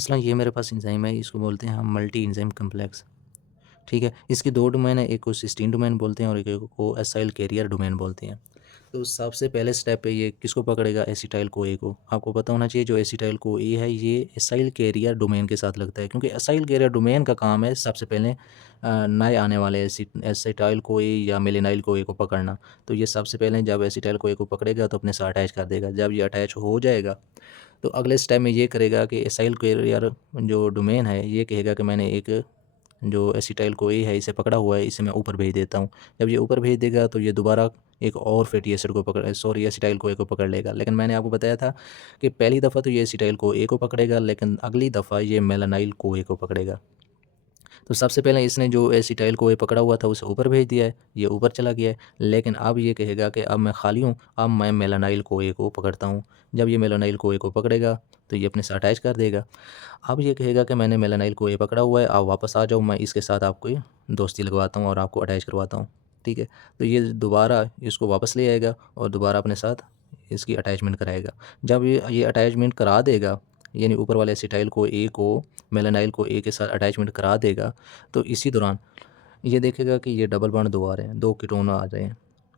मसलन ये मेरे पास एंजाइम है, इसको बोलते हैं हम मल्टी एंजाइम कम्प्लेक्स। ठीक है, इसकी दो डोमेन है, एक को सिस्टीन डोमेन बोलते हैं और एक को एसाइल कैरियर डोमेन बोलते हैं। तो सबसे पहले स्टेप पे ये किसको पकड़ेगा, एसिटाइल को ए को। आपको पता होना चाहिए जो एसिटाइल को ए है ये एसाइल कैरियर डोमेन के साथ लगता है, क्योंकि एसाइल कैरियर डोमेन का काम है सबसे पहले नए आने वाले एसिटाइल को ए या मेलेनाइल को ए को पकड़ना। तो ये सबसे पहले जब एसिटाइल को ए को पकड़ेगा तो अपने साथ अटैच कर देगा। जब ये अटैच हो जाएगा तो अगले स्टेप में ये करेगा कि एसाइल कैरियर जो डोमेन है ये कहेगा कि मैंने एक जो एसिटाइल को ए है इसे पकड़ा हुआ है, इसे मैं ऊपर भेज देता हूँ। जब ये ऊपर भेज देगा तो ये दोबारा एक और फैटी एसिड को एसिटाइल को ए को पकड़ लेगा। लेकिन मैंने आपको बताया था कि पहली दफ़ा तो ये एसिटाइल को ए को पकड़ेगा, लेकिन अगली दफ़ा ये मेलानाइल को ए को पकड़ेगा। तो सबसे पहले इसने जो एसिटाइल को ए पकड़ा हुआ था उसे ऊपर भेज दिया है, ये ऊपर चला गया है। लेकिन अब ये कहेगा कि अब मैं खाली हूँ, अब मैं मेलानाइल को ए को पकड़ता हूँ। जब ये मेलानाइल को ए को पकड़ेगा तो ये अपने साथ अटैच कर देगा। अब ये कहेगा कि मैंने मेलानाइल को ए पकड़ा हुआ है, आप वापस आ जाओ, मैं इसके साथ आपको दोस्ती लगवाता हूँ और आपको अटैच करवाता हूँ। ठीक है, तो ये दोबारा इसको वापस ले आएगा और दोबारा अपने साथ इसकी अटैचमेंट कराएगा। जब ये अटैचमेंट करा देगा, यानी ऊपर वाले एसिटाइल को ए को मेलानाइल को ए के साथ अटैचमेंट करा देगा, तो इसी दौरान ये देखेगा कि ये डबल बॉन्ड दो आ रहे हैं, दो कीटोन आ रहे हैं,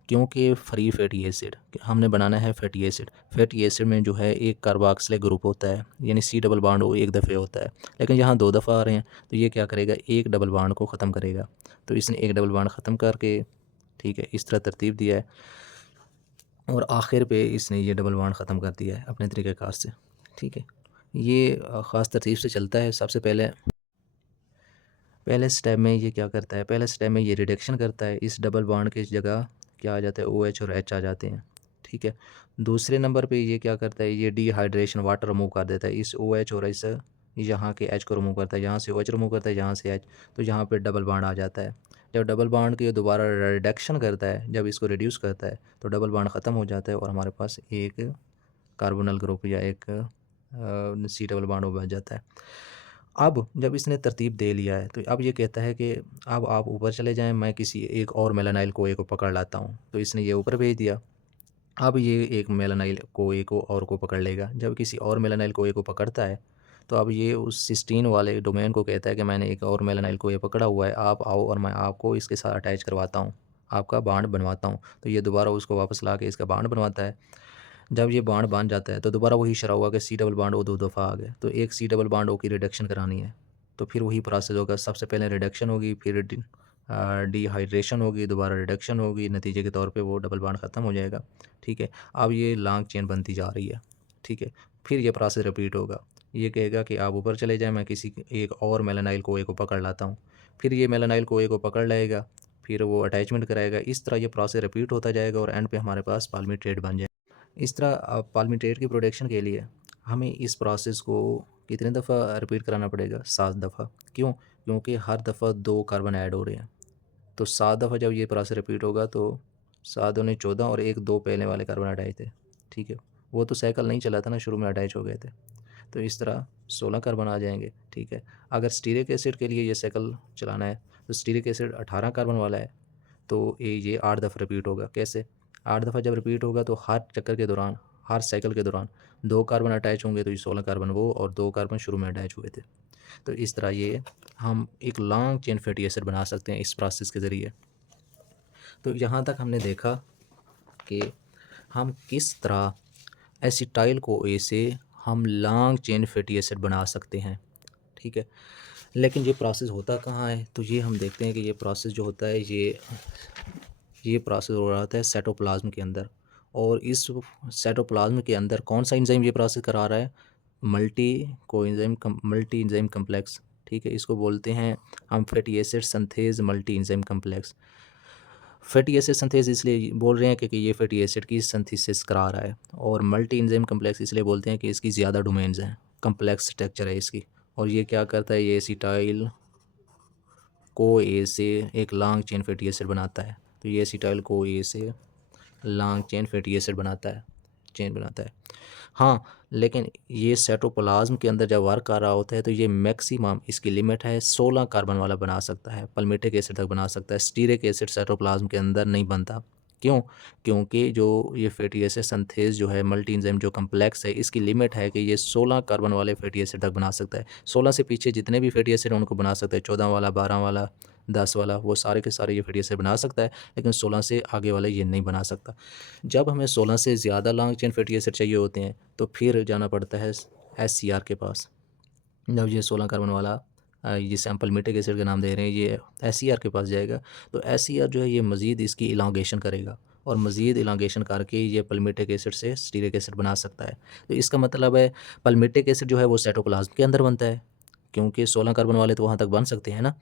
क्योंकि फ्री फैटी एसिड हमने बनाना है। फैटी एसिड में जो है एक कार्बोक्सिलिक ग्रुप होता है, यानी सी डबल बॉन्ड वो एक दफ़े होता है, लेकिन यहाँ दो दफ़ा आ रहे हैं। तो ये क्या करेगा, एक डबल बॉन्ड को ख़त्म करेगा। तो इसने एक डबल बॉन्ड ख़त्म करके, ठीक है, इस तरह तरतीब दिया है और आखिर पे इसने ये डबल बॉन्ड ख़त्म कर दिया है अपने तरीक़ेकार से। ठीक है, ये ख़ास तरतीब से चलता है। सबसे पहले स्टेप में ये क्या करता है, पहले स्टेप में ये रिडक्शन करता है। इस डबल बॉन्ड की जगह क्या आ जाता है, OH और H आ जाते हैं। ठीक है, दूसरे नंबर पे ये क्या करता है, ये डिहाइड्रेशन वाटर रिमूव कर देता है। इस OH और इस यहाँ के H को रिमूव करता है, यहाँ से OH रिमूव करता है, यहाँ से H, तो यहाँ पे डबल बॉन्ड आ जाता है। जब डबल बॉन्ड की दोबारा रिडक्शन करता है, जब इसको रिड्यूस करता है तो डबल बॉन्ड ख़त्म हो जाता है और हमारे पास एक कार्बोनल ग्रुप या एक सी डबल बॉन्ड बच जाता है। अब जब इसने तरतीब दे लिया है तो अब ये कहता है कि अब आप ऊपर चले जाएं, मैं किसी एक और मेलानाइल को ए को पकड़ लाता हूँ। तो इसने ये ऊपर भेज दिया। अब ये एक मेलानाइल को ए को और को पकड़ लेगा। जब किसी और मेलानाइल को ए को पकड़ता है तो अब ये उस सिस्टीन वाले डोमेन को कहता है कि मैंने एक और मेलानाइल को ए पकड़ा हुआ है, आप आओ और मैं आपको इसके साथ अटैच करवाता हूँ, आपका बॉन्ड बनवाता हूँ। तो ये दोबारा उसको वापस ला के इसका बॉन्ड बनवाता है। जब ये बॉन्ड बन जाता है तो दोबारा वही शरा हुआ कि सी डबल बॉन्ड ओ दो दफ़ा आ गए, तो एक सी डबल बॉन्ड ओ की रिडक्शन करानी है। तो फिर वही प्रोसेस होगा, सबसे पहले रिडक्शन होगी, फिर डिहाइड्रेशन होगी, दोबारा रिडक्शन होगी, नतीजे के तौर पे वो डबल बॉन्ड ख़त्म हो जाएगा। ठीक है, अब ये लॉन्ग चेन बनती जा रही है। ठीक है, फिर ये प्रोसेस रिपीट होगा। ये कहेगा कि आप ऊपर चले जाएं, मैं किसी एक और मेलानाइल को ए को पकड़ लाता हूँ। फिर ये मेलानाइल को ए को पकड़ लेगा, फिर वो अटैचमेंट कराएगा। इस तरह ये प्रोसेस रिपीट होता जाएगा और एंड पे हमारे पास पाल्मिट्रेट बन जाए। इस तरह पाल्मिट्रेट की प्रोडक्शन के लिए हमें इस प्रोसेस को कितने दफ़ा रिपीट कराना पड़ेगा, 7 दफ़ा। क्यों? क्योंकि हर दफ़ा 2 कार्बन ऐड हो रहे हैं। तो 7 दफ़ा जब ये प्रोसेस रिपीट होगा तो 7 दूनी 14 और 1 2 पहले वाले कार्बन अटैच थे। ठीक है, वो तो साइकिल नहीं चला था ना, शुरू में अटैच हो गए थे। तो इस तरह 16 कार्बन आ जाएंगे। ठीक है, अगर स्टीरिक एसिड के लिए ये साइकिल चलाना है तो स्टीरिक एसिड 18 कार्बन वाला है, तो ये 8 दफ़ा रिपीट होगा। कैसे? 8 दफ़ा जब रिपीट होगा तो हर चक्कर के दौरान, हर साइकिल के दौरान 2 कार्बन अटैच होंगे, तो ये 16 कार्बन वो और 2 कार्बन शुरू में अटैच हुए थे। तो इस तरह ये हम एक लॉन्ग चेन फैटी एसिड बना सकते हैं इस प्रोसेस के ज़रिए। तो यहाँ तक हमने देखा कि हम किस तरह एसिटाइल को ए से हम लॉन्ग चेन फैटी एसिड बना सकते हैं। ठीक है, लेकिन ये प्रोसेस होता कहाँ है? तो ये हम देखते हैं कि ये प्रोसेस जो होता है ये प्रोसेस हो रहा होता है साइटोप्लाज्म के अंदर। और इस साइटोप्लाज्म के अंदर कौन सा एंजाइम ये प्रोसेस करा रहा है? Multi enzyme complex. ठीक है, इसको बोलते हैं हम fatty acid synthase multi enzyme complex. Fatty acid synthase इसलिए बोल रहे हैं क्योंकि ये फैटी एसिड की सिंथेसिस करा रहा है, और मल्टी एंजाइम कम्प्लेक्स इसलिए बोलते हैं कि इसकी ज़्यादा डोमेन्स हैं, कम्प्लेक्स स्ट्रक्चर है इसकी। और ये क्या करता है, ये एसिटाइल को ए से एक लॉन्ग चेन फैटी एसिड बनाता है। तो ये एसिटाइल को ए से लॉन्ग चेन फैटी एसिड बनाता है। हाँ, लेकिन ये साइटोप्लाज्म के अंदर जब वर्क कर रहा होता है तो ये मैक्सिमम इसकी लिमिट है 16 कार्बन वाला बना सकता है, पल्मेटिक एसिड तक बना सकता है। स्टीरिक एसिड साइटोप्लाज्म के अंदर नहीं बनता, क्यों? क्योंकि जो ये फैटी एसिड सिंथेज़ जो है मल्टी एंजाइम जो कॉम्प्लेक्स है, इसकी लिमिट है कि ये 16 कार्बन वाले फैटी एसिड तक बना सकता है। 16 से पीछे जितने भी फैटी एसिड हैं उनको बना सकता है, 14 वाला, 12 वाला, 10 वाला, वो सारे के सारे ये फैटी एसिड बना सकता है, लेकिन 16 से आगे वाले ये नहीं बना सकता। जब हमें 16 से ज़्यादा लॉन्ग चेन फैटी एसिड चाहिए होते हैं तो फिर जाना पड़ता है एससीआर के पास। जब ये 16 कार्बन वाला जिसे हम पल्मिटिक एसिड का नाम दे रहे हैं, ये एससीआर के पास जाएगा, तो एससीआर जो है ये मज़ीद इसकी इलांगेशन करेगा और मज़ीद इलांगेशन करके ये पल्मिटिक एसिड से स्टीरिक एसिड बना सकता है। तो इसका मतलब है पल्मिटिक एसिड जो है वो साइटोप्लाज्म के अंदर बनता है, क्योंकि 16 कार्बन वाले तो वहाँ तक बन सकते हैं ना,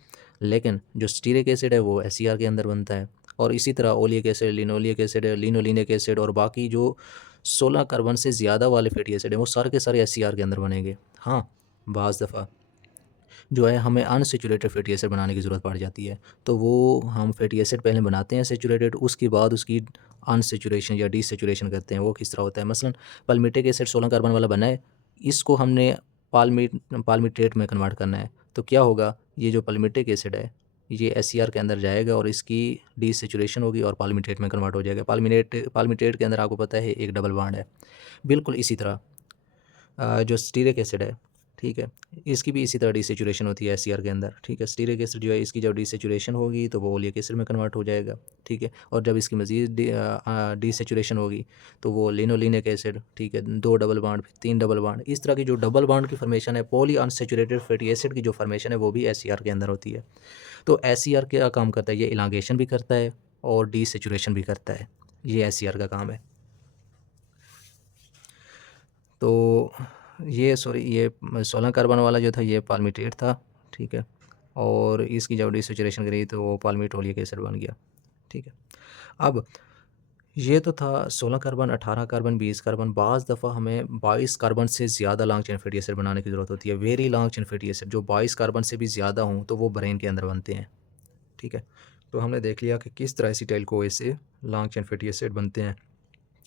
लेकिन जो स्टीरिक एसिड है वो एससीआर के अंदर बनता है। और इसी तरह oleic acid, linoleic acid, linolenic acid और बाकी जो 16 कार्बन से ज़्यादा वाले फैटी एसिड हैं वो सारे के सारे एससीआर के अंदर बनेंगे। हाँ, बाज़ दफ़ा जो है हमें अनसैचुरेटेड फैटी एसिड बनाने की ज़रूरत पड़ जाती है, तो वो हम फैटी एसिड पहले बनाते हैं सैचुरेटेड, उसके बाद उसकी अनसैचुरेशन या डीसैचुरेशन करते हैं। वो किस तरह होता है? मसलन पल्मिटिक एसिड 16 कार्बन वाला बना है, इसको हमने पाल्मिटेट में कन्वर्ट करना है, तो क्या होगा? ये जो पल्मिटिक एसिड है ये एससीआर के अंदर जाएगा और इसकी डीसैचुरेशन होगी और पाल्मिटेट में कन्वर्ट हो जाएगा। पाल्मिटेट के अंदर आपको पता है एक डबल बॉन्ड है। बिल्कुल इसी तरह जो स्टीरिक एसिड है, ठीक है, इसकी भी इसी तरह डीसैचुरेशन होती है एससीआर के अंदर, ठीक है। स्टीरिक एसिड जो है इसकी जब डीसैचुरेशन होगी तो वो ओलिक एसिड में कन्वर्ट हो जाएगा, ठीक है। और जब इसकी मज़ीद डीसैचुरेशन होगी तो वो लिनोलिनिक एसिड, ठीक है, 2 डबल बॉन्ड, फिर 3 डबल बॉन्ड, इस तरह की जो डबल बॉन्ड की फॉर्मेशन है, पॉली अनसैचुरेटेड फैटी एसिड की जो फॉर्मेशन है वो भी एससीआर के अंदर होती है। तो एससीआर क्या काम करता है? ये इलांगेशन भी करता है और डीसैचुरेशन भी करता है, ये एससीआर का काम है। तो ये 16 कार्बन वाला जो था ये पाल्मिटेट था, ठीक है, और इसकी जब डिसैचुरेशन करी तो वो पाल्मिटोलिक एसिड बन गया, ठीक है। अब ये तो था 16 कार्बन, 18 कार्बन, 20 कार्बन। बाज़ दफ़ा हमें 22 कार्बन से ज़्यादा लॉन्ग चेन फैटी एसिड बनाने की ज़रूरत होती है, very long chain fatty acid जो 22 कार्बन से भी ज़्यादा हों तो वो ब्रेन के अंदर बनते हैं, ठीक है। तो हमने देख लिया कि किस तरह एसिटाइल-CoA से लॉन्ग चेन फैटी एसिड बनते हैं।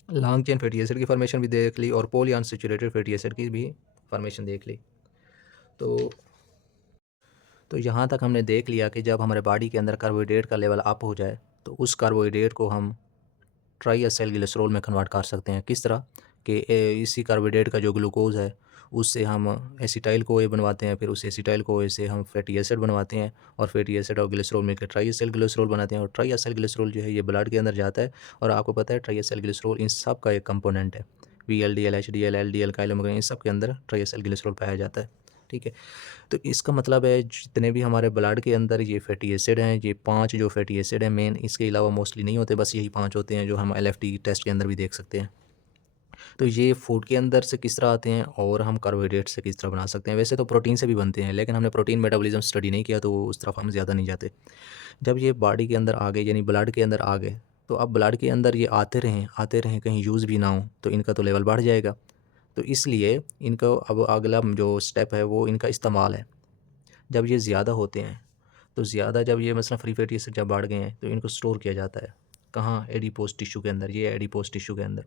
लॉन्ग चेन फैटी एसिड की फॉर्मेशन भी देख ली और पॉली अनसैचुरेटेड फैटी एसिड की भी फॉर्मेशन देख ली। तो यहाँ तक हमने देख लिया कि जब हमारे बॉडी के अंदर कार्बोहाइड्रेट का लेवल अप हो जाए तो उस कार्बोहाइड्रेट को हम ट्राईएसिलग्लिसरॉल में कन्वर्ट कर सकते हैं। किस तरह कि इसी कार्बोहाइड्रेट का जो ग्लूकोज़ है उससे हम एसिटाइल-CoA बनवाते हैं, फिर उस एसिटाइल-CoA से हम फैटी एसिड बनवाते हैं और फैटी एसिड और ग्लिसरॉल मिलकर ट्राईएसिलग्लिसरॉल बनाते हैं और ट्राईएसिलग्लिसरॉल जो है ये ब्लड के अंदर जाता है और आपको पता है ट्राईएसिलग्लिसरॉल इन सब का एक कंपोनेंट है। VLDL, HDL, LDL, काइलोमेग्रेन, इन सब के अंदर ट्राईएसिलग्लिसरॉल पाया जाता है, ठीक है। तो इसका मतलब है जितने भी हमारे ब्लड के अंदर ये फैटी एसिड हैं, ये 5 जो फैटी एसिड हैं मेन, इसके अलावा मोस्टली नहीं होते, बस यही 5 होते हैं जो हम LFT टेस्ट के अंदर भी देख सकते हैं। तो ये फूड के अंदर से किस तरह आते हैं और हम कार्बोहाइड्रेट से किस तरह बना सकते हैं। वैसे तो प्रोटीन से भी बनते हैं, लेकिन हमने प्रोटीन मेटाबॉलिज्म स्टडी नहीं किया तो उस तरफ हम ज़्यादा नहीं जाते। जब ये बॉडी के अंदर आ गए यानी ब्लड के अंदर आ गए, तो अब ब्लड के अंदर ये आते रहें कहीं यूज़ भी ना हो तो इनका तो लेवल बढ़ जाएगा। तो इसलिए इनका अब अगला जो स्टेप है वो इनका इस्तेमाल है। जब ये ज़्यादा होते हैं तो ज़्यादा जब ये मसलन फ्री फैटी एसिड जब बढ़ गए हैं तो इनको स्टोर किया जाता है। कहाँ? एडिपोज टिश्यू के अंदर। ये एडिपोज टिश्यू के अंदर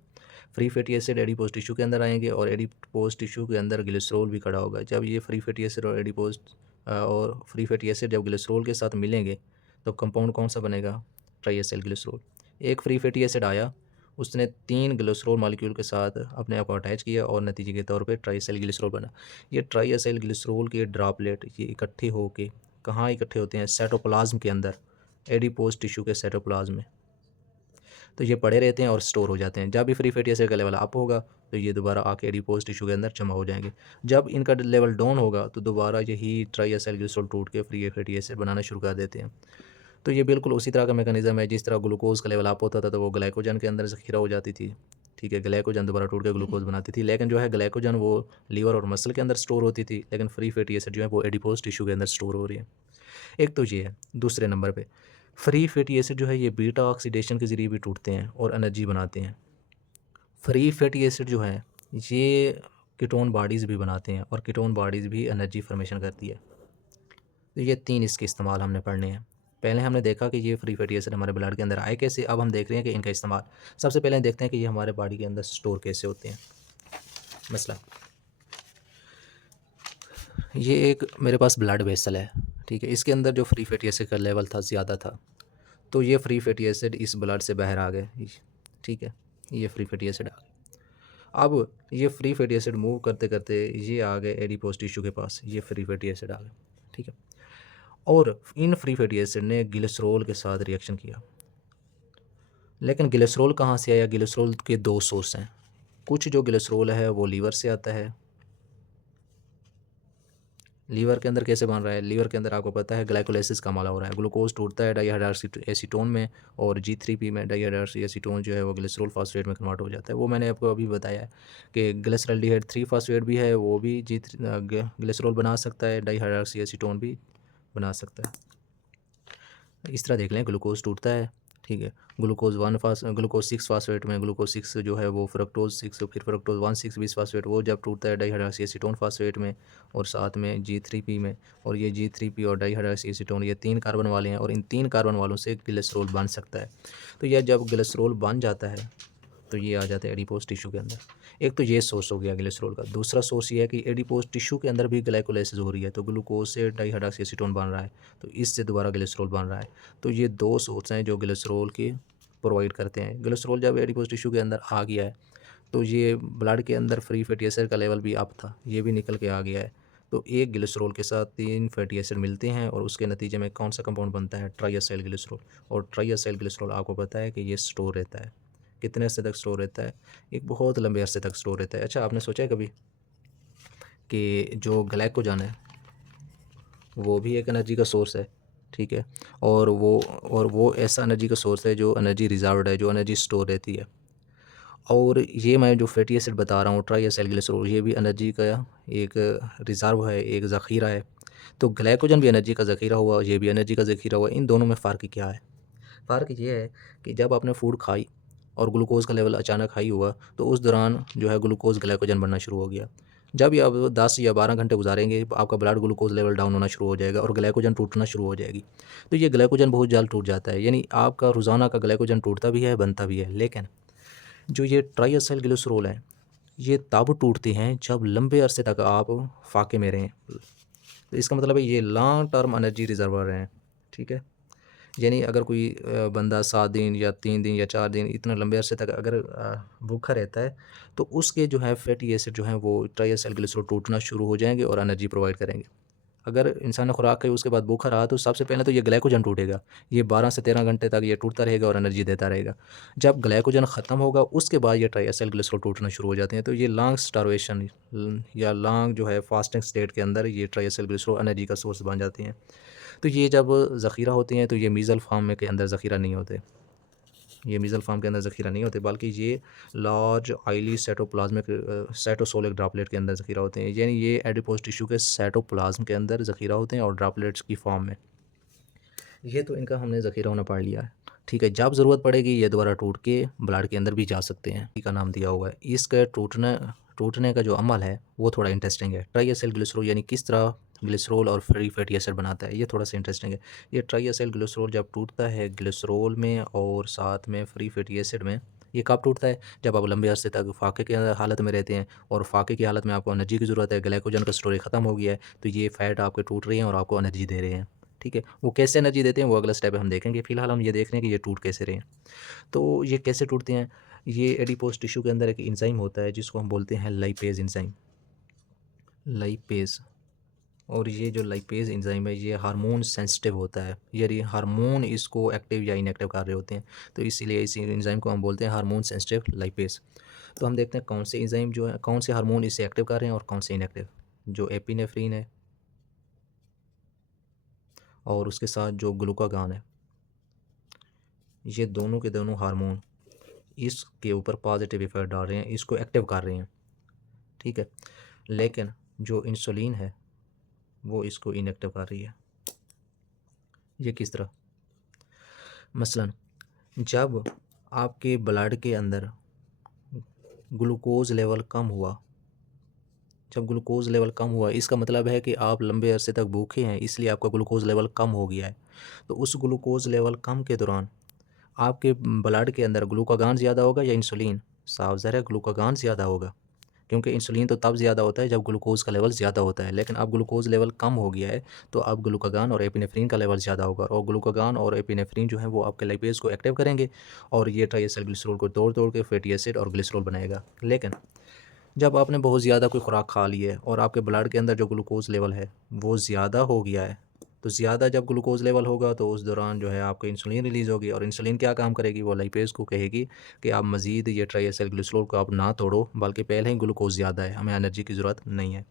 free fatty acid adipose tissue के अंदर आएंगे और एडिपोज टिश्यू के अंदर ग्लिसरॉल भी खड़ा होगा। जब ये फ्री फैटी एसिड और फ्री फैटी एसिड जब ग्लिसरॉल के साथ मिलेंगे तो कंपाउंड कौन सा बनेगा? ट्राईएसिल ग्लिसरॉल। एक फ्री फैटी एसिड आया, उसने 3 ग्लिसरॉल मॉलिक्यूल के साथ अपने आप को अटैच किया और नतीजे के तौर पे ट्राईएसिल ग्लिसरॉल बना। ये ट्राईएसिल ग्लिसरॉल के ड्रॉपलेट ये इकट्ठे होके कहाँ इकट्ठे होते हैं? साइटोप्लाज्म के अंदर, एडिपोज टिश्यू के साइटोप्लाज्म में। तो ये पड़े रहते हैं और स्टोर हो जाते हैं। जब भी फ्री फैटी एसिड का लेवल अप होगा तो ये दोबारा आके एडिपोज टिश्यू के अंदर जमा हो जाएंगे। जब इनका लेवल डाउन होगा तो दोबारा यही ट्राईएसिल ग्लिसरॉल टूट के फ्री फैटी एसिड बनाना शुरू कर देते हैं। तो ये बिल्कुल उसी तरह का मैकेनिज़्म है जिस तरह ग्लूकोज़ का लेवल अप होता था तो वो ग्लाइकोजन के अंदर ज़ख़ीरा हो जाती थी, ठीक है। ग्लाइकोजन दोबारा टूट के ग्लूकोज़ बनाती थी, लेकिन जो है ग्लाइकोजन वो लीवर और मसल के अंदर स्टोर होती थी, लेकिन फ्री फैटी एसिड जो है वो एडिपोज टिश्यू के अंदर स्टोर हो रही है। एक तो ये है। दूसरे नंबर पे फ्री फैटी एसिड जो है ये बीटा ऑक्सीडेशन के ज़रिए भी टूटते हैं और एनर्जी बनाते हैं। फ्री फैटी एसिड जो है ये कीटोन बॉडीज़ भी बनाते हैं और कीटोन बॉडीज़ भी एनर्जी फॉर्मेशन करती है। तो ये 3 इसके इस्तेमाल हमने पढ़ने हैं। पहले हमने देखा कि ये फ्री फैटी एसिड हमारे ब्लड के अंदर आए कैसे, अब हम देख रहे हैं कि इनका इस्तेमाल। सबसे पहले देखते हैं कि ये हमारे बॉडी के अंदर स्टोर कैसे होते हैं। मसला ये एक मेरे पास ब्लड वेसल है, ठीक है। इसके अंदर जो फ्री फैटी एसिड का लेवल था ज़्यादा था, तो ये फ्री फैटी एसिड इस ब्लड से बाहर आ गए, ठीक है, ये फ्री फैटी एसिड आ गए। अब ये फ्री फैटी एसिड मूव करते करते ये आ गए एडिपोज टिश्यू के पास, ये फ्री फैटी एसिड आ गए, ठीक है। और इन फ्री फैटी एसिड ने ग्लिसरॉल के साथ रिएक्शन किया। लेकिन ग्लिसरॉल कहाँ से आया? ग्लिसरॉल के दो सोर्स हैं। कुछ जो ग्लिसरॉल है वो लीवर से आता है। लीवर के अंदर कैसे बन रहा है? लीवर के अंदर आपको पता है ग्लाइकोलाइसिस का मामला हो रहा है, ग्लूकोज टूटता है डाइहाइड्रोक्सी एसीटोन में, और G3P में डाइहाइड्रोक्सी एसीटोन जो है वो ग्लिसरॉल फास्फेट में कन्वर्ट हो जाता है। वो मैंने आपको अभी बताया है कि ग्लिसरॉल्डिहाइड 3 फास्फेट भी है, वो भी ग्लिसरॉल बना सकता है, डाइहाइड्रोक्सी एसीटोन भी बना सकता है। इस तरह देख लें, ग्लूकोज टूटता है, ठीक है, ग्लूकोज 6 फास्फेट में ग्लूकोज 6 जो है वो फ्रक्टोज 6, फिर फ्रक्टोज 1,6 बीस फास्फेट, वो जब टूटता है डाइहाइड्रोक्सी एसीटोन फास्फेट में और साथ में G3P में, और ये G3P और डाइहाइड्रोक्सी एसीटोन ये 3 कार्बन वाले हैं, और इन 3 कार्बन वालों से ग्लिसरॉल बन सकता है। तो यह जब ग्लिसरॉल बन जाता है तो ये आ जाता है एडिपोज टिश्यू के अंदर। एक तो ये सोर्स हो गया ग्लिसरॉल का। दूसरा सोर्स ये है कि एडिपोज टिश्यू के अंदर भी ग्लाइकोलाइसिस हो रही है, तो ग्लूकोज से डाइहाइड्रोक्सी एसीटोन बन रहा है, तो इससे दोबारा ग्लिसरॉल बन रहा है। तो ये दो सोर्स हैं जो ग्लिसरॉल के प्रोवाइड करते हैं। ग्लिसरॉल जब एडिपोज टिश्यू के अंदर आ गया है तो ये ब्लड के अंदर फ्री फैटी एसिड का लेवल भी अप था, ये भी निकल के आ गया है। तो एक ग्लिसरॉल के साथ 3 फैटी एसिड मिलते हैं और उसके नतीजे में कौन सा कंपाउंड बनता है? ट्राइएसाइल ग्लिसरॉल। और ट्राइएसाइल ग्लिसरॉल आपको पता है कि ये स्टोर रहता है। कितने अरसे तक स्टोर रहता है? एक बहुत लंबे अरसे तक स्टोर रहता है। अच्छा, आपने सोचा है कभी कि जो ग्लाइकोजन है वो भी एक एनर्जी का सोर्स है, ठीक है, और वो ऐसा एनर्जी का सोर्स है जो एनर्जी रिजर्व्ड है, जो एनर्जी स्टोर रहती है। और ये मैं जो फैटी एसिड बता रहा हूँ ट्राइएसाइल ग्लिसरॉल, ये भी एनर्जी का एक रिज़र्व है, एक ज़ख़ीरा है। तो ग्लाइकोजन भी एनर्जी का ज़ख़ीरा हुआ, ये भी एनर्जी का ज़ख़ीरा हुआ। इन दोनों में फ़र्क क्या है? फ़र्क ये है कि जब आपने फूड खाई और ग्लूकोज़ का लेवल अचानक हाई हुआ तो उस दौरान जो है ग्लूकोज़ ग्लाइकोजन बनना शुरू हो गया। जब ये आप 10 या 12 घंटे गुजारेंगे आपका ब्लड ग्लूकोज़ लेवल डाउन होना शुरू हो जाएगा और ग्लाइकोजन टूटना शुरू हो जाएगी। तो ये ग्लाइकोजन बहुत जल्द टूट जाता है, यानी आपका रोज़ाना का ग्लाइकोजन टूटता भी है, बनता भी है। लेकिन जो ये ट्राइएसाइल ग्लिसरॉल है, ये तब टूटते हैं जब लंबे अरसे तक आप फाके में रहें। तो इसका मतलब है ये लॉन्ग टर्म एनर्जी रिजर्वर हैं, ठीक है। यानी अगर कोई बंदा 7 दिन या 3 दिन या 4 दिन इतना लंबे अरसे तक अगर भूखा रहता है तो उसके जो है फैटी एसिड जो हैं वो ट्राइएसाइल ग्लिसरॉल टूटना शुरू हो जाएंगे और एनर्जी प्रोवाइड करेंगे। अगर इंसान ने खुराक खाई उसके बाद भूखा रहा तो सबसे पहले तो ये ग्लाइकोजन टूटेगा, ये 12 से 13 घंटे तक ये टूटता रहेगा और एनर्जी देता रहेगा। जब ग्लाइकोजन ख़त्म होगा उसके बाद ये ट्राइएसाइल ग्लिसरॉल टूटना शुरू हो जाते हैं। तो ये लॉन्ग स्टारवेशन या लॉन्ग जो है फास्टिंग स्टेट के अंदर ये ट्राइएसाइल ग्लिसरॉल एनर्जी का सोर्स बन जाते हैं। तो ये जब ज़ख़ीरा होते हैं तो ये मीज़ल फॉर्म में के अंदर ज़ख़ीरा नहीं होते, ये मीज़ल फॉर्म के अंदर ज़ख़ीरा नहीं होते, बल्कि ये large oily cytoplasmic cytosolic droplet के अंदर ज़ख़ीरा होते हैं। यानी ये एडिपोज टिश्यू के साइटोप्लाज्म के अंदर ज़ख़ीरा होते हैं और ड्रॉपलेट्स की फॉर्म में। ये तो इनका हमने ज़ख़ीरा होना पढ़ लिया है, ठीक है। जब ज़रूरत पड़ेगी ये दोबारा टूट के ब्लड के अंदर भी जा सकते हैं, इसी का नाम दिया हुआ है। इसका टूटने का जो अमल है वो थोड़ा इंटरेस्टिंग है। ट्राइएसाइल ग्लिसरॉल यानी किस तरह ग्लिसरॉल और फ्री फैटी एसिड बनाता है, ये थोड़ा सा इंटरेस्टिंग है। ये ट्राइएसाइल ग्लिसरॉल जब टूटता है ग्लिसरॉल में और साथ में फ्री फैटी एसिड में, ये कब टूटता है? जब आप लंबे अरसे तक फाके की हालत में रहते हैं और फाके की हालत में आपको एनर्जी की ज़रूरत है, ग्लाइकोजन का स्टोरेज ख़त्म हो गया है, तो ये फ़ैट आपके टूट रहे हैं और आपको एनर्जी दे रहे हैं, ठीक है। वो कैसे एनर्जी देते हैं वो अगला स्टेप हम देखेंगे। फ़िलहाल हम ये देख रहे हैं कि ये टूट कैसे रहे हैं। तो ये कैसे टूटते हैं? ये एडिपोज टिश्यू के अंदर एक एंजाइम होता है जिसको हम बोलते हैं लाइपेज़ एंजाइम, लाइपेज़। और ये जो लाइपेज़ एंजाइम है ये हार्मोन सेंसिटिव होता है, यानी हार्मोन इसको एक्टिव या इनएक्टिव कर रहे होते हैं, तो इसीलिए इस एंजाइम को हम बोलते हैं हार्मोन सेंसिटिव लाइपेज़। तो हम देखते हैं कौन से एंजाइम जो है, कौन से हार्मोन इसे एक्टिव कर रहे हैं और कौन से इनएक्टिव। जो एपिनेफ्रिन है और उसके साथ जो ग्लूकागॉन है, ये दोनों के दोनों हार्मोन इसके ऊपर पॉजिटिव इफेक्ट डाल रहे हैं, इसको एक्टिव कर रहे हैं, ठीक है। लेकिन जो इंसुलिन है वो इसको इनएक्टिव कर रही है। ये किस तरह? मसलन जब आपके ब्लड के अंदर ग्लूकोज़ लेवल कम हुआ, जब ग्लूकोज़ लेवल कम हुआ इसका मतलब है कि आप लंबे अरसे तक भूखे हैं, इसलिए आपका ग्लूकोज़ लेवल कम हो गया है। तो उस ग्लूकोज़ लेवल कम के दौरान आपके ब्लड के अंदर ग्लूकागॉन ज़्यादा होगा या इंसुलिन? साफ ज़ाहिर है ग्लूकागॉन ज़्यादा होगा, क्योंकि इंसुलिन तो तब ज़्यादा होता है जब ग्लूकोज़ का लेवल ज़्यादा होता है, लेकिन अब ग्लूकोज़ लेवल कम हो गया है तो अब ग्लूकागॉन और एपिनेफ्रिन का लेवल ज़्यादा होगा और ग्लूकागॉन और एपिनेफ्रिन जो है वो आपके लाइपेज़ को एक्टिव करेंगे और ये ट्राइएसिलग्लिसरॉल को तोड़ के फैटी एसिड और ग्लिसरॉल बनाएगा। लेकिन जब आपने बहुत ज़्यादा कोई खुराक खा ली है और आपके ब्लड के अंदर जो ग्लूकोज़ लेवल है वो ज़्यादा हो गया है, तो ज़्यादा जब ग्लूकोज़ लेवल होगा तो उस दौरान जो है आपको इंसुलिन रिलीज़ होगी और इंसुलिन क्या काम करेगी, वो लाइपेज़ को कहेगी कि आप मज़ीद ये ट्राइएसिलग्लिसरॉल को आप ना तोड़ो, बल्कि पहले ही ग्लूकोज़ ज़्यादा है, हमें एनर्जी की ज़रूरत नहीं है।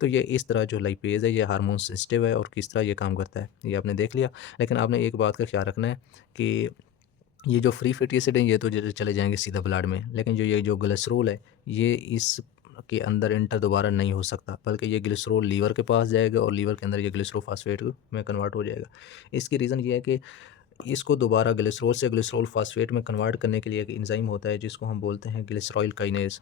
तो ये इस तरह जो लाइपेज़ है ये हार्मोन सेंसिटिव है और किस तरह ये काम करता है ये आपने देख लिया। लेकिन आपने एक बात का ख्याल रखना है कि ये जो फ्री फैटी एसिड हैं ये तो चले जाएंगे सीधा ब्लड में, लेकिन जो ग्लिसरॉल है ये इस के अंदर इंटर दोबारा नहीं हो सकता, बल्कि ये ग्लिसरॉल लीवर के पास जाएगा और लीवर के अंदर ये ग्लिसरोफॉस्फेट में कन्वर्ट हो जाएगा। इसकी रीज़न ये है कि इसको दोबारा ग्लिसरॉल से ग्लिसरॉल फास्फेट में कन्वर्ट करने के लिए एक एंजाइम होता है जिसको हम बोलते हैं ग्लिसरॉल काइनेज।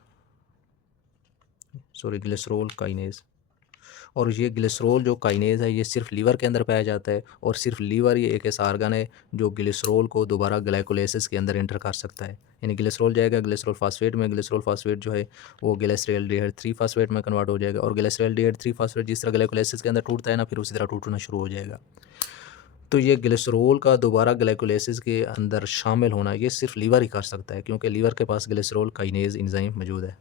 और ये ग्लिसरॉल जो काइनेज है ये सिर्फ लीवर के अंदर पाया जाता है और सिर्फ लीवर ये एक ऐसा आर्गन है जो ग्लिसरॉल को दोबारा ग्लाइकोलाइसिस के अंदर एंटर कर सकता है। यानी ग्लिसरॉल जाएगा ग्लिसरॉल फास्फेट में, ग्लिसरॉल फास्फेट जो है वो ग्लिसरॉल्डिहाइड 3 फास्फेट में कन्वर्ट हो जाएगा और ग्लिसरॉल्डिहाइड 3 फास्फेट जिस तरह ग्लाइकोलाइसिस के अंदर टूटता है ना, फिर उसी तरह टूटना शुरू हो जाएगा। तो ये ग्लिसरॉल का दोबारा ग्लाइकोलाइसिस के अंदर शामिल होना ये सिर्फ लीवर ही कर सकता है, क्योंकि लीवर के पास ग्लिसरॉल काइनेज एंजाइम मौजूद है।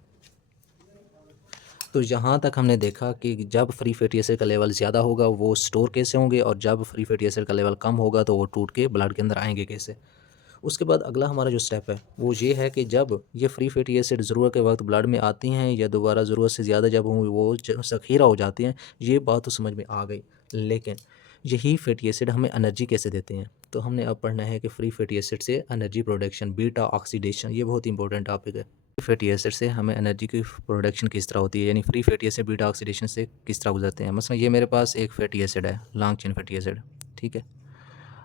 तो यहाँ तक हमने देखा कि जब फ्री फैटी एसिड का लेवल ज़्यादा होगा वो स्टोर कैसे होंगे और जब फ्री फैटी एसिड का लेवल कम होगा तो वो टूट के ब्लड के अंदर आएंगे कैसे। उसके बाद अगला हमारा जो स्टेप है वो ये है कि जब ये फ्री फैटी एसिड ज़रूरत के वक्त ब्लड में आती हैं या दोबारा ज़रूरत से ज़्यादा जब वो ज़ख़ीरा हो जाती हैं, ये बात तो समझ में आ गई। लेकिन यही फैटी एसिड हमें एनर्जी कैसे देते हैं, तो हमने अब पढ़ना है कि फ्री फैटी एसिड से एनर्जी प्रोडक्शन, बीटा ऑक्सीडेशन, ये बहुत इंपॉर्टेंट टॉपिक है। फैटी एसिड से हमें एनर्जी की प्रोडक्शन किस तरह होती है, यानी free fatty acid beta oxidation से किस तरह गुजरते हैं। मसलन ये मेरे पास एक फैटी एसिड है, लॉन्ग चेन फैटी एसिड, ठीक है।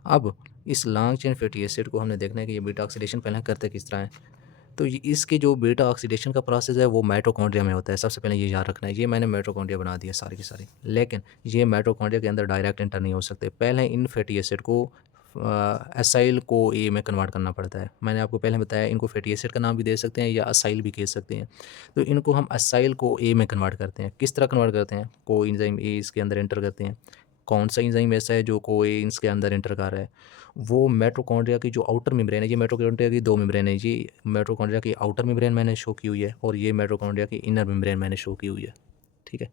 अब इस लॉन्ग चेन फैटी एसिड को हमने देखना है कि ये बीटा ऑक्सीडेशन पहले करते किस तरह है। तो इसके जो बीटा ऑक्सीडेशन का प्रोसेस है वो माइटोकॉन्ड्रिया में होता है। सबसे पहले ये याद रखना है, ये मैंने माइटोकॉन्ड्रिया बना दिया सारी की सारी, लेकिन ये माइटोकॉन्ड्रिया के अंदर डायरेक्ट एंटर नहीं हो सकते। पहले इन फैटी एसिड को असाइल को ए में कन्वर्ट करना पड़ता है। मैंने आपको पहले बताया इनको फैटी एसिड का नाम भी दे सकते हैं या असाइल भी कह सकते हैं। तो इनको हम असाइल को ए में कन्वर्ट करते हैं। किस तरह कन्वर्ट करते हैं, को एंजाइम ए इसके अंदर एंटर करते हैं। कौन सा एंजाइम ऐसा है जो को ए इसके अंदर एंटर कर रहा है, वो माइटोकॉन्ड्रिया की जो आउटर मेम्ब्रेन है, ये माइटोकॉन्ड्रिया की दो मेम्ब्रेन है, ये माइटोकॉन्ड्रिया की आउटर मेम्ब्रेन मैंने शो की हुई है और ये माइटोकॉन्ड्रिया की इनर मेम्ब्रेन मैंने शो की हुई है, ठीक है।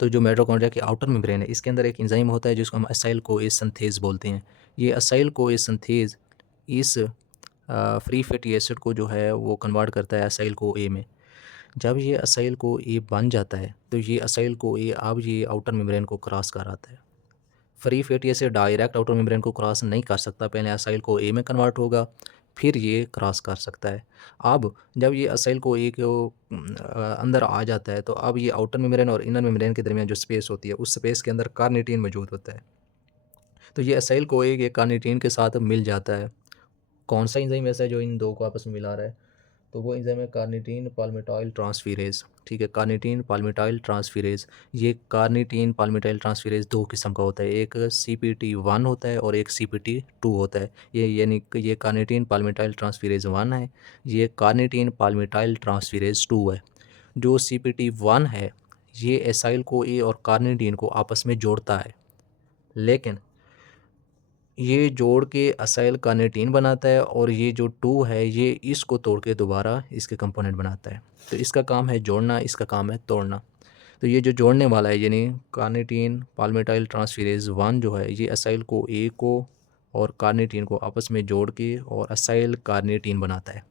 तो जो माइटोकॉन्ड्रिया की आउटर मेम्ब्रेन है इसके अंदर एक एंजाइम होता है जिसको हम असाइल कोए सिंथेज बोलते हैं। ये असाइल कोए सिंथेज इस फ्री फैटी एसिड को जो है वो कन्वर्ट करता है असाइल को ए में। जब ये असाइल को ए बन जाता है तो ये असाइल को ए अब ये आउटर मेम्ब्रेन को क्रॉस कर आता है। Free fatty acid direct outer membrane को क्रॉस नहीं कर सकता, पहले असाइल को ए में कन्वर्ट होगा फिर ये क्रॉस कर सकता है। अब जब ये असाइल को ए को अंदर आ जाता है तो अब ये आउटर मेम्ब्रेन और इनर मेम्ब्रेन के दरमियान जो स्पेस होती है उस स्पेस के अंदर कार्निटीन मौजूद होता है। तो ये असाइल को ए के कार्निटीन के साथ मिल जाता है। कौन सा एंजाइम ऐसा है जो इन दो को आपस में मिला रहा है, तो वो एंजाइम है कार्निटीन पाल्मिटाइल ट्रांसफेरेज, ठीक है। कार्निटीन पाल्मिटाइल ट्रांसफेरेज, ये कार्निटीन पाल्मिटाइल ट्रांसफेरेज दो किस्म का होता है, एक CPT1 होता है और एक CPT2 होता है। ये यानी कि ये कार्निटीन पाल्मिटाइल ट्रांसफेरेज 1 है, ये कार्निटीन पाल्मिटाइल ट्रांसफेरेज 2 है। जो CPT1 है ये एसाइल को ए और कार्निटीन को आपस में जोड़ता है, लेकिन ये जोड़ के असाइल कार्निटीन बनाता है और ये जो 2 है ये इसको तोड़ के दोबारा इसके कंपोनेंट बनाता है। तो इसका काम है जोड़ना, इसका काम है तोड़ना। तो ये जो जोड़ने वाला है यानी कार्निटीन पाल्मिटाइल ट्रांसफेरेज 1 जो है ये असाइल को ए को और कार्निटीन को आपस में जोड़ के और असाइल कार्निटीन बनाता है।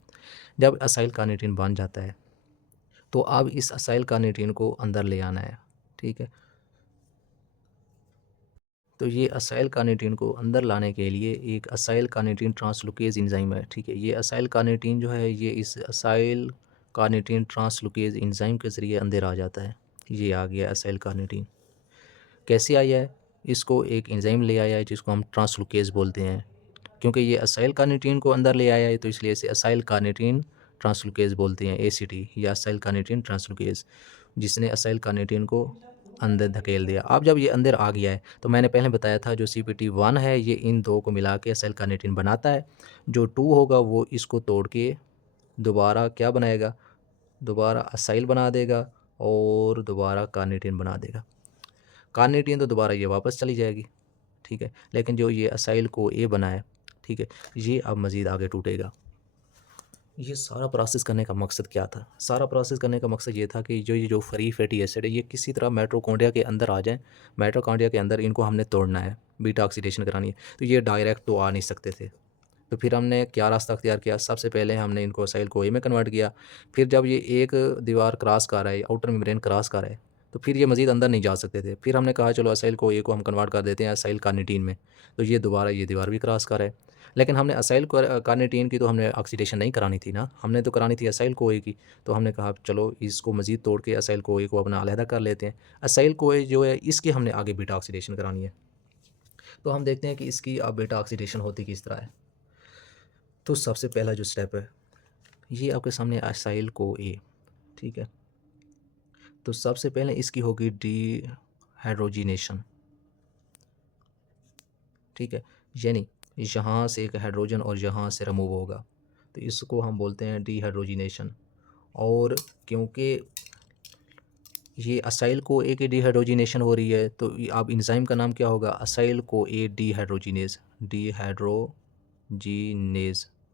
जब असाइल कार्निटीन बन जाता है तो अब इस असाइल कार्निटीन को अंदर ले आना है, ठीक है। तो ये असाइल कार्निटीन को अंदर लाने के लिए एक असाइल कार्निटीन ट्रांसलोकेज एंजाइम है, ठीक है। ये असाइल कार्निटीन जो है ये इस असाइल कार्निटीन ट्रांसलोकेज एंजाइम के ज़रिए अंदर आ जाता है। ये आ गया असाइल कार्निटीन। कैसे आया है, इसको एक एंजाइम ले आया है जिसको हम ट्रांसलोकेज बोलते हैं। क्योंकि ये असाइल कार्निटीन को अंदर ले आया है तो इसलिए इसे असाइल कार्निटीन ट्रांसलोकेज बोलते हैं, ACT या असाइल कार्निटीन ट्रांसलोकेज, जिसने असाइल कार्निटीन को अंदर धकेल दिया। अब जब ये अंदर आ गया है तो मैंने पहले बताया था जो CPT1 है ये इन दो को मिला के असाइल कार्निटीन बनाता है। जो 2 होगा वो इसको तोड़ के दोबारा क्या बनाएगा, दोबारा असाइल बना देगा और दोबारा कार्निटीन बना देगा। कार्निटीन तो दोबारा ये वापस चली जाएगी, ठीक है, लेकिन जो ये असाइल को ए बना है, ठीक है, ये अब मज़ीद आगे टूटेगा। ये सारा प्रोसेस करने का मकसद क्या था? सारा प्रोसेस करने का मकसद ये था कि ये जो फ्री फैटी एसिड है ये किसी तरह माइटोकॉन्ड्रिया के अंदर आ जाएँ। माइटोकॉन्ड्रिया के अंदर इनको हमने तोड़ना है, बीटा ऑक्सीडेशन करानी है, तो ये डायरेक्ट तो आ नहीं सकते थे। तो फिर हमने क्या रास्ता अख्तियार किया? सबसे पहले हमने इनको असाइल को ए में कन्वर्ट किया। फिर जब ये एक दीवार क्रॉस कर रहा है, आउटर मेम्ब्रेन क्रॉस कर रहा है, तो फिर ये मज़ीद अंदर नहीं जा सकते थे। फिर हमने कहा चलो असाइल को ए को हम कन्वर्ट कर देते हैं असाइल कार्निटीन में, तो ये दोबारा ये दीवार भी क्रॉस कर रहा है। लेकिन हमने असाइल कार्निटीन की तो हमने ऑक्सीडेशन नहीं करानी थी ना, हमने तो करानी थी असाइल को ए की। तो हमने कहा चलो इसको मज़ीद तोड़ के असाइल को ए को अपना अलहदा कर लेते हैं। असाइल को ए जो है इसकी हमने आगे बीटा ऑक्सीडेशन करानी है। तो हम देखते हैं कि इसकी अब बीटा ऑक्सीडेशन होती किस तरह है। तो सबसे पहला जो स्टेप है, ये आपके सामने असाइल को ए, ठीक है। तो सबसे पहले इसकी होगी डीहाइड्रोजिनेशन, ठीक है, यानी यहाँ से एक हाइड्रोजन और यहाँ से रिमूव होगा, तो इसको हम बोलते हैं डीहाइड्रोजिनेशन। और क्योंकि ये असाइल को ए की डीहाइड्रोजिनेशन हो रही है, तो अब इंजाइम का नाम क्या होगा? असाइल को ए डीहाइड्रोजिनेज, डीहाइड्रोजिनेज,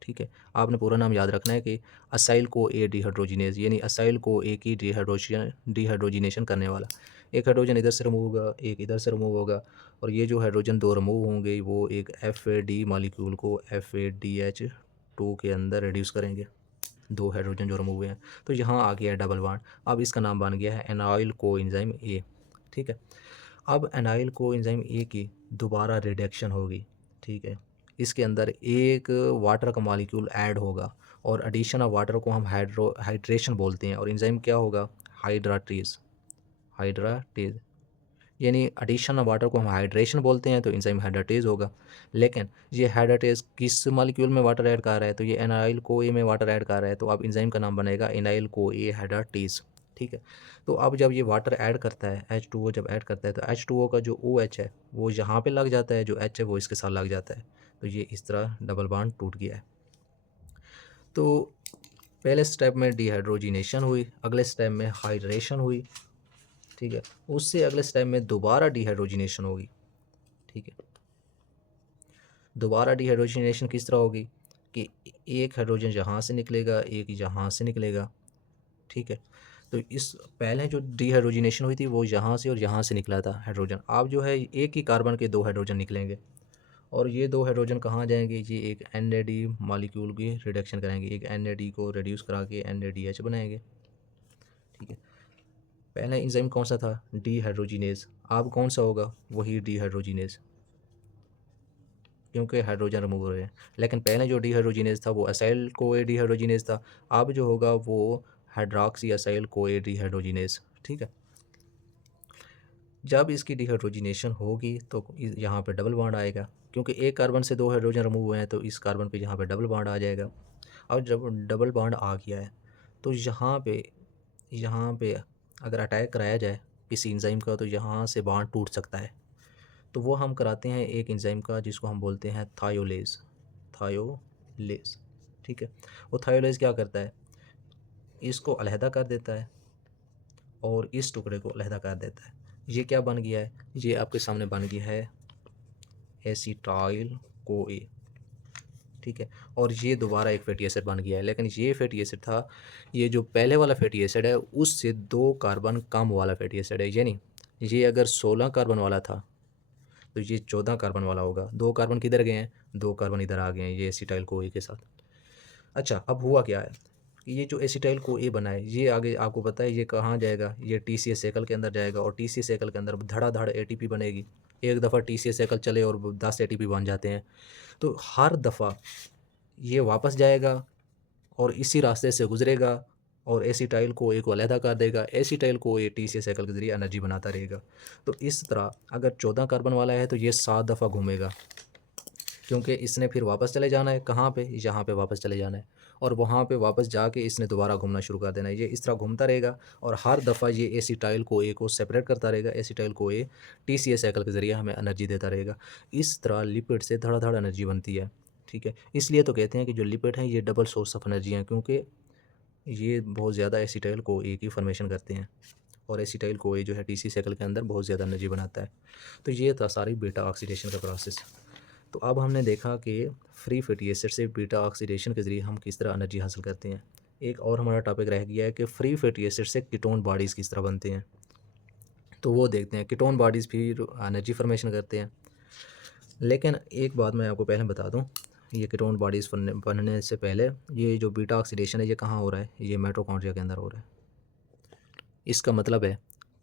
ठीक है। आपने पूरा नाम याद रखना है कि असाइल को ए डीहाइड्रोजिनेज, यानी असाइल को ए की डीहाइड्रोजिनेशन करने वाला। एक हाइड्रोजन इधर से रिमूव होगा, एक इधर से रिमूव होगा, और ये जो हाइड्रोजन दो रिमूव होंगे वो एक FAD मॉलिक्यूल को FADH2 के अंदर रिड्यूस करेंगे, दो हाइड्रोजन जो रिमूव हुए हैं। तो यहाँ आ गया है डबल बॉन्ड। अब इसका नाम बन गया है एनाइल कोएंजाइम ए, ठीक है। अब एनाइल कोएंजाइम ए की दोबारा रिडक्शन होगी, ठीक है। इसके अंदर एक वाटर का मॉलिक्यूल ऐड होगा, और एडिशन ऑफ वाटर को हम हाइड्रेशन बोलते हैं, और एंजाइम क्या होगा? हाइड्राटेज, हाइड्राटेज, यानी एडिशन ऑफ वाटर को हम हाइड्रेशन बोलते हैं, तो एंजाइम हाइड्राटेज होगा। लेकिन ये हाइड्राटेज किस मॉलिक्यूल में वाटर ऐड कर रहा है? तो ये एनाइल को ए में वाटर ऐड कर रहा है, तो अब एंजाइम का नाम बनेगा एनाइल को ए हाइड्राटेज, ठीक है। तो अब जब ये वाटर ऐड करता है, H2O जब ऐड करता है, तो H2O का जो OH है वो यहाँ पे लग जाता है, जो H है वो इसके साथ लग जाता है, तो ये इस तरह डबल बॉन्ड टूट गया है। तो पहले स्टेप में डिहाइड्रोजिनेशन हुई, अगले स्टेप में हाइड्रेशन हुई, ठीक है। उससे अगले स्टेप में दोबारा डिहाइड्रोजिनेशन होगी, ठीक है। दोबारा डिहाइड्रोजिनेशन किस तरह होगी कि एक हाइड्रोजन यहाँ से निकलेगा, एक यहाँ से निकलेगा, ठीक है। तो इस पहले जो डिहाइड्रोजिनेशन हुई थी वो यहाँ से और यहाँ से निकला था हाइड्रोजन। अब जो है एक ही कार्बन के दो हाइड्रोजन निकलेंगे, और ये दो हाइड्रोजन कहाँ जाएंगे? ये एक NAD मॉलिक्यूल की रिडक्शन करेंगे, एक NAD को रिड्यूस करा के NADH बनाएंगे, ठीक है। पहला एंजाइम कौन सा था? डिहाइड्रोजिनेज। अब कौन सा होगा? वही डिहाइड्रोजिनेज, क्योंकि हाइड्रोजन रिमूव हो रहे हैं। लेकिन पहले जो डिहाइड्रोजिनेज था वो असाइल को ए डिहाइड्रोजिनेज था, अब जो होगा वो हाइड्रॉक्सी असाइल को ए डिहाइड्रोजिनेज, ठीक है। जब इसकी डिहाइड्रोजिनेशन होगी तो यहाँ पे डबल बॉन्ड आएगा, क्योंकि एक कार्बन से दो हाइड्रोजन रिमूव हुए हैं, तो इस कार्बन पे यहाँ पे डबल बॉन्ड आ जाएगा। और जब डबल बॉन्ड आ गया है तो यहाँ पे अगर अटैक कराया जाए किसी एंजाइम का, तो यहाँ से बॉन्ड टूट सकता है। तो वो हम कराते हैं एक एंजाइम का जिसको हम बोलते हैं थायोलेज, थायोलेज, ठीक है। वो थायोलेज क्या करता है? इसको अलहदा कर देता है और इस टुकड़े को अलहदा कर देता है। ये क्या बन गया है? ये आपके सामने बन गया है एसिटाइल को ए, ठीक है। और ये दोबारा एक फैटी एसिड बन गया है, लेकिन ये फैटी एसिड था, ये जो पहले वाला फैटी एसिड है उससे 2 कार्बन कम वाला फैटी एसिड है, यानी ये अगर 16 कार्बन वाला था तो ये 14 कार्बन वाला होगा। 2 कार्बन किधर गए हैं? 2 कार्बन इधर आ गए हैं ये एसिटाइल को ए के साथ। अच्छा, अब हुआ क्या है कि ये जो एसिटाइल को ए बना है ये आगे आपको पता है ये कहाँ जाएगा? ये TCA साइकिल के अंदर जाएगा, और TCA साइकिल के अंदर धड़ाधड़ ATP बनेगी। एक दफ़ा TCA साइकिल चले और 10 ATP बन जाते हैं, तो हर दफ़ा ये वापस जाएगा और इसी रास्ते से गुजरेगा और एसिटाइल को ए को अलहदा कर देगा। एसिटाइल को ए TCA साइकिल के ज़रिए एनर्जी बनाता रहेगा। तो इस तरह अगर 14 कार्बन वाला है तो ये 7 दफ़ा घूमेगा, क्योंकि इसने फिर वापस चले जाना है। कहाँ पे? यहाँ पे वापस चले जाना है, और वहाँ पे वापस जाके इसने दोबारा घूमना शुरू कर देना है। ये इस तरह घूमता रहेगा और हर दफ़ा ये एसिटाइल को ए को सेपरेट करता रहेगा। एसिटाइल को ए TCA साइकिल के ज़रिए हमें एनर्जी देता रहेगा। इस तरह लिपिड से धड़ाधड़ एनर्जी बनती है, ठीक है। इसलिए तो कहते हैं कि जो लिपिड हैं ये डबल सोर्स ऑफ एनर्जी हैं, क्योंकि ये बहुत ज़्यादा एसिटाइल को ए की फॉर्मेशन करते हैं और एसिटाइल को ए जो है टीसी साइकिल के अंदर बहुत ज़्यादा एनर्जी बनाता है। तो ये था सारी बीटा ऑक्सीडेशन का प्रोसेस। तो अब हमने देखा कि फ्री फैटी एसिड से बीटा ऑक्सीडेशन के ज़रिए हम किस तरह एनर्जी हासिल करते हैं। एक और हमारा टॉपिक रह गया है कि फ्री फैटी एसिड से कीटोन बॉडीज़ किस तरह बनते हैं। तो वो देखते हैं, कीटोन बॉडीज़ भी एनर्जी फॉर्मेशन करते हैं। लेकिन एक बात मैं आपको पहले बता दूं, ये कीटोन बॉडीज़ बनने से पहले ये जो बीटा ऑक्सीडेशन है ये कहाँ हो रहा है, ये माइटोकॉन्ड्रिया के अंदर हो रहा है। इसका मतलब है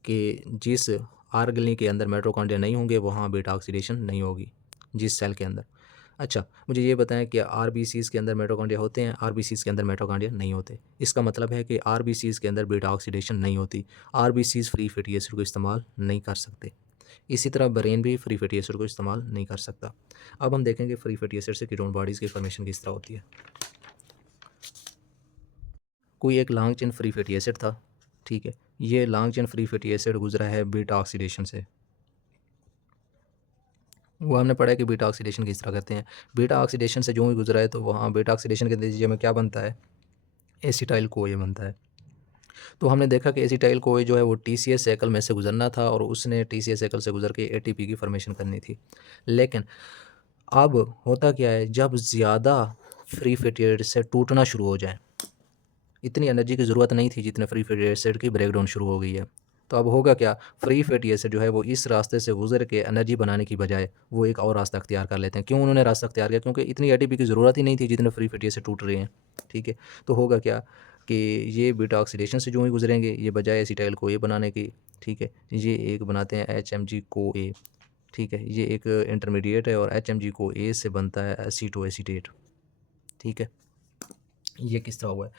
कि जिस आर्गनी के अंदर माइटोकॉन्ड्रिया नहीं होंगे वहाँ बीटा ऑक्सीडेशन नहीं होगी, जिस सेल के अंदर। अच्छा, मुझे ये बताएं कि आरबीसीज़ के अंदर माइटोकॉन्ड्रिया होते हैं, आरबीसीज़ के अंदर माइटोकॉन्ड्रिया नहीं होते। इसका मतलब है कि आरबीसीज़ के अंदर बीटा ऑक्सीडेशन नहीं होती, आरबीसीज़ फ्री फैटी एसिड को इस्तेमाल नहीं कर सकते। इसी तरह ब्रेन भी फ्री फैटी एसिड को इस्तेमाल नहीं कर सकता। अब हम देखेंगे फ्री फैटी एसिड से कीटोन बॉडीज़ की फॉर्मेशन किस तरह होती है। कोई एक long chain free fatty acid था, ठीक है। ये long chain free fatty acid गुजरा है बीटा ऑक्सीडेशन से। वो हमने पढ़ा है कि बीटा ऑक्सीडेशन किस तरह करते हैं। बीटा ऑक्सीडेशन से जो भी गुजरा है तो वहाँ बीटा ऑक्सीडेशन के नतीजे में क्या बनता है, एसिटाइल कोए बनता है। तो हमने देखा कि एसिटाइल कोए जो है वो टीसीएस साइकिल में से गुजरना था और उसने टीसीएस साइकिल से गुजर के एटीपी की फॉर्मेशन करनी थी। लेकिन अब होता क्या है, जब ज़्यादा फ्री फैटी एसिड से टूटना शुरू हो जाए, इतनी एनर्जी की ज़रूरत नहीं थी जितने फ्री फैटी एसिड की ब्रेकडाउन शुरू हो गई है। तो अब होगा क्या, फ्री फैटी एसिड जो है वो इस रास्ते से गुजर के एनर्जी बनाने की बजाय वो एक और रास्ता अख्तियार कर लेते हैं। क्यों उन्होंने रास्ता अख्तियार किया, क्योंकि इतनी एटीपी की ज़रूरत ही नहीं थी जितने फ्री फैटी एसिड टूट रहे हैं, ठीक है। तो होगा क्या कि ये बीटा ऑक्सीडेशन से जो ही गुजरेंगे, ये बजाय एसिटाइल को ए बनाने की, ठीक है, ये एक बनाते हैं HMG को ए, ठीक है। ये एक इंटरमीडिएट है और HMG को ए से बनता है एसीटो एसीटेट, ठीक है। ये किस तरह हुआ है,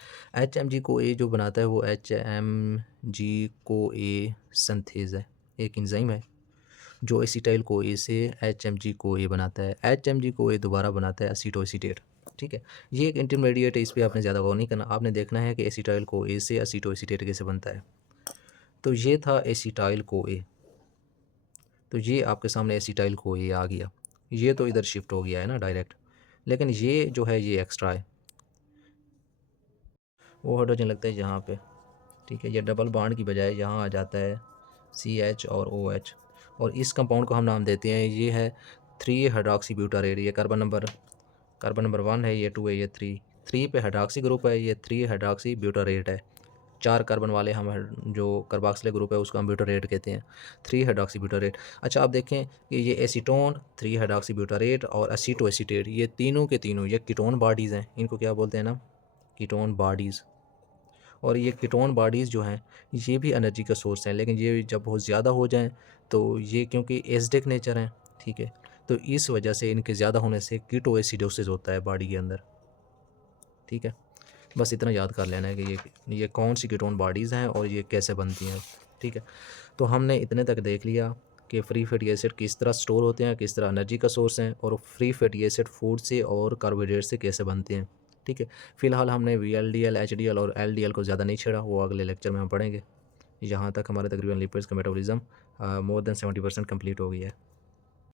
HMG को ए जो बनाता है वो HMG को ए सिंथेज है, एक एंजाइम है जो एसिटाइल को ए से HMG को ए बनाता है। HMG को ए दोबारा बनाता है एसीटो एसीटेट, ठीक है। ये एक इंटरमीडिएट है, इस पर आपने ज़्यादा गौर नहीं करना, आपने देखना है कि एसिटाइल को ए से एसीटो एसीटेट कैसे बनता है। तो ये था एसिटाइल को ए, तो ये आपके सामने एसिटाइल को ए आ गया, ये तो इधर शिफ्ट हो गया है ना डायरेक्ट। लेकिन ये जो है ये एक्स्ट्रा है, वो हाइड्रोजन लगता है यहाँ पे, ठीक है। ये डबल बॉन्ड की बजाय यहाँ आ जाता है CH और OH, और इस कंपाउंड को हम नाम देते हैं, ये है 3 हाइड्रोक्सी ब्यूटारेट। ये कार्बन नंबर 1 है, ये 2 है, ये 3 पे हाइड्रोक्सी ग्रुप है, ये 3 हाइड्रोक्सी ब्यूटारेट है। 4 कार्बन वाले हम जो कार्बोक्सिलिक ग्रुप है उसको हम ब्यूटारेट कहते हैं, 3 हाइड्रोक्सी ब्यूटारेट। अच्छा, आप देखें कि ये एसीटोन, 3 हाइड्रोक्सी ब्यूटारेट और एसीटो एसीटेट, ये तीनों के तीनों ये कीटोन बॉडीज़ हैं। इनको क्या बोलते हैं ना, कीटोन बॉडीज़। और ये कीटोन बॉडीज़ जो हैं ये भी एनर्जी का सोर्स हैं, लेकिन ये जब बहुत ज़्यादा हो जाएं तो ये क्योंकि एसिडिक नेचर हैं, ठीक है, तो इस वजह से इनके ज़्यादा होने से कीटोएसिडोसिस होता है बॉडी के अंदर, ठीक है। बस इतना याद कर लेना है कि ये कौन सी कीटोन बॉडीज़ हैं और ये कैसे बनती हैं, ठीक है। तो हमने इतने तक देख लिया कि फ्री फैटी एसिड किस तरह स्टोर होते हैं, किस तरह एनर्जी का सोर्स हैं, और फ्री फैटी एसिड फूड से और कार्बोहाइड्रेट से कैसे बनते हैं, ठीक है। फ़िलहाल हमने VLDL, HDL और LDL को ज़्यादा नहीं छेड़ा, वो अगले लेक्चर में हम पढ़ेंगे। यहाँ तक हमारे तकरीबन लिपिड्स का मेटाबॉलिज्म मोर देन 70% कंप्लीट हो गया है।